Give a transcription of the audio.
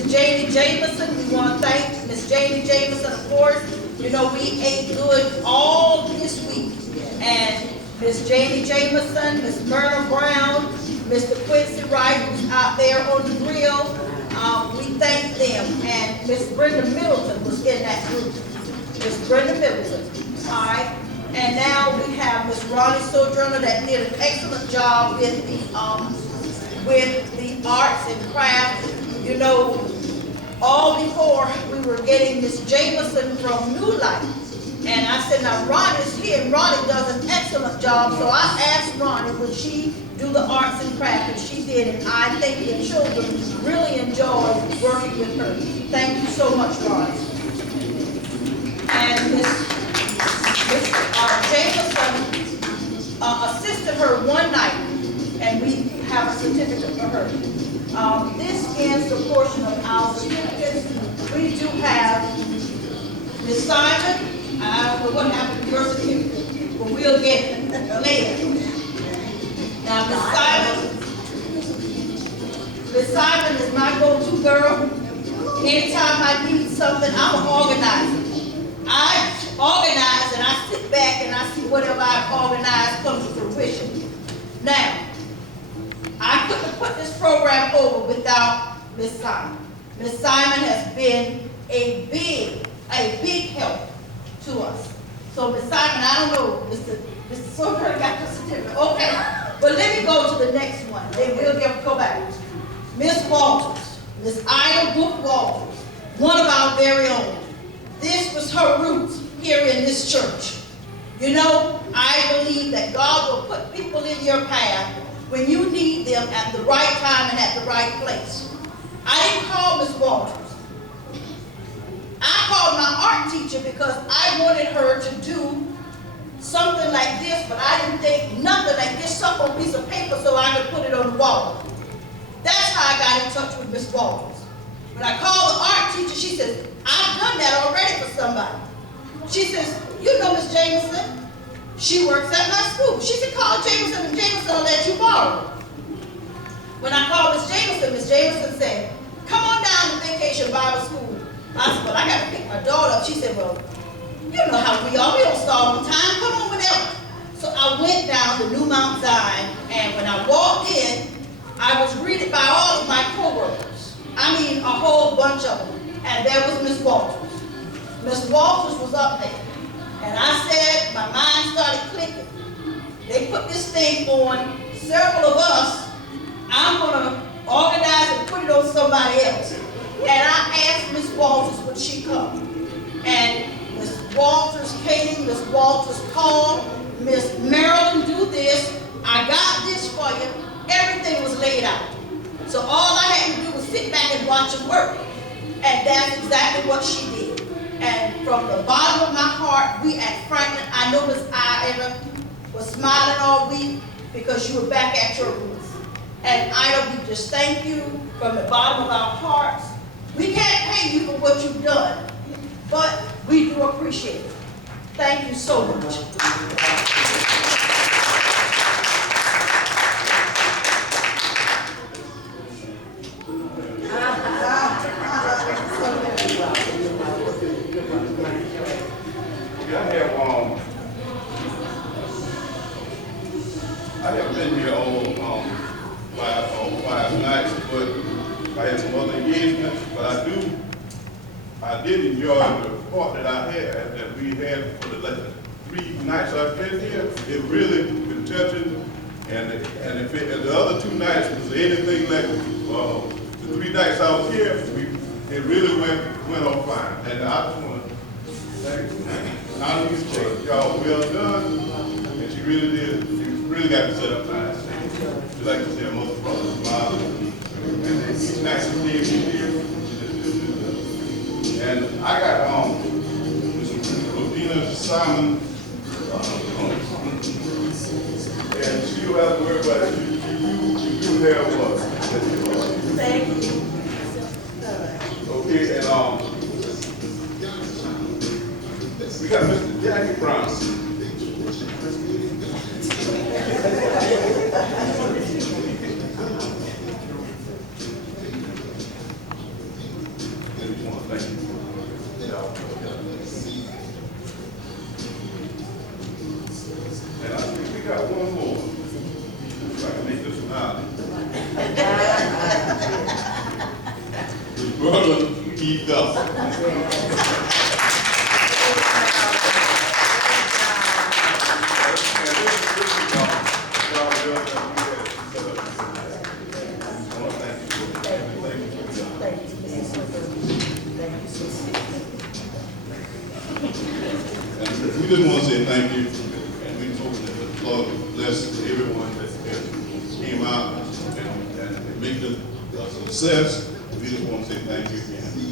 Miss Janie Jameson, we want to thank Miss Janie Jameson, of course. You know, we ate good all this week. And Miss Janie Jameson, Miss Myrna Brown, Mr. Quincy Wright, who's out there on the grill, we thank them. And Miss Brenda Middleton was in that group. Miss Brenda Middleton, all right? And now we have Miss Ronnie Sojourner that did an excellent job with the arts and crafts. You know, all before we were getting Miss Jameson from New Life. And I said, now Ronnie's here, and Ronnie does an excellent job, so I asked Ronnie, would she do the arts and crafts, and she did, and I think the children really enjoyed working with her. Thank you so much, Ronnie. And Miss Jameson assisted her one night, and we have a certificate for her. This ends the portion of our certificates. We do have Miss Simon. I don't know what happened to your certificate, but we'll get it later. Now, Miss Simon is my go-to girl. Anytime I need something, I'm an organizer. I organize and I sit back and I see whatever I've organized come to fruition. Now, I couldn't put this program over without Miss Simon. Miss Simon has been a big help to us. So Miss Simon, I don't know, Mr. Soper got the certificate. Okay, but let me go to the next one. Then we'll go back. Miss Walters, Miss Ida Book Walters, one of our very own. This was her roots here in this church. You know, I believe that God will put people in your path when you need them at the right time and at the right place. I didn't call Miss Walters. I called my art teacher because I wanted her to do something like this, but I didn't think nothing like this up on a piece of paper so I could put it on the wall. That's how I got in touch with Miss Walters. When I called the art teacher, she says, I've done that already for somebody. She says, you know Miss Jameson? She works at my school. She said, call Jameson and Jameson will let you borrow. When I called Miss Jameson said, come on down to Vacation Bible School. I said, well, I got to pick my daughter up. She said, well, you know how we are. We don't start on time. Come on whenever. So I went down to New Mount Zion, and when I walked in, I was greeted by all of my co-workers. I mean, a whole bunch of them. And there was Miss Walters. Miss Walters was up there. And I said, my mind started clicking. They put this thing on several of us. I'm going to organize and put it on somebody else. And I asked Miss Walters, would she come? And Miss Walters came, Miss Walters called, Miss Marilyn, do this. I got this for you. Everything was laid out. So all I had to do was sit back and watch her work. And that's exactly what she did. And from the bottom of my heart, we at Franklin, I know Miss Ida was smiling all week because you were back at your roots. And Ida, we just thank you from the bottom of our hearts. We can't pay you for what you've done, but we do appreciate it. Thank you so much. I haven't been here all five nights, but I had some other engagements. But I did enjoy the part that I had, that we had for the 3 nights I've been here. It really been touching, and if the other 2 nights was anything like the 3 nights I was here, it really went on fine. And I just want to thank Annalise for y'all well done, and she really did. Really got to set up nice. She like to see her most brothers smile. And each night she came in here. And I got Rodina Simon, and she will have to worry about it. You have what? Thank you. Okay, and we got Mr. Jackie Brown. want to thank you for y'all. And I think we got one more. If I can make this one out. The brother Keith Duff. We just want to say thank you, and we hope that the Lord bless everyone that came out and make it a success. We just want to say thank you again.